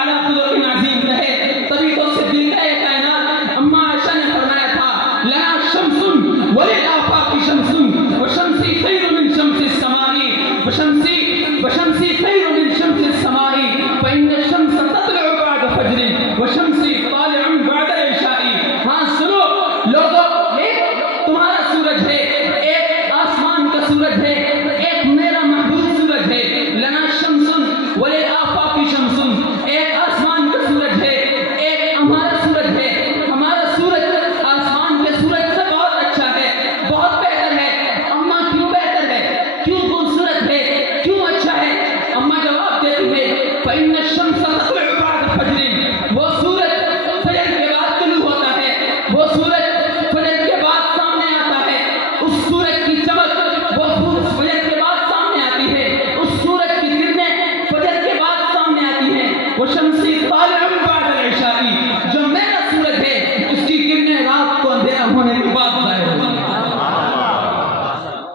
علی خلق عظیم کہے، تبھی تو صدیقہ کائنات اما عائشہ نے فرمایا تھا لنا شمس وللآفاق شمس وشمسی خیر من شمس السماء وشمسی خیر من شمس السماء فإن الشمس تطلع بعد فجر وشمسی طالع بعد عشاء۔ ہاں سنو لوگوں، ایک تمہارا سورج ہے، ایک آسمان کا سورج ہے، ایک میرا محبوب سورج ہے، لنا شمس وللآفاق شمس، ایک آسمان کا سورج ہے، ایک ہمارا سورج ہے۔ ہمارا سورج آسمان کے سورج سے بہت اچھا ہے، بہت بہتر ہے۔ اما کیوں بہتر ہے، کیوں خوبصورت ہے، کیوں اچھا ہے؟ اما جواب دیتی ہے فإن الشمس تطلع بعد فجر، وہ سورج فجر کے بعد طلوع ہوتا ہے، وہ سورج فجر کے بعد سامنے آتا ہے، اس سورج کی چمک وہ فجر کے بعد سامنے آتی ہے، اس سورج کی کرنیں فجر کے بعد سامنے آتی ہیں۔ وہ شمسی طالع بعد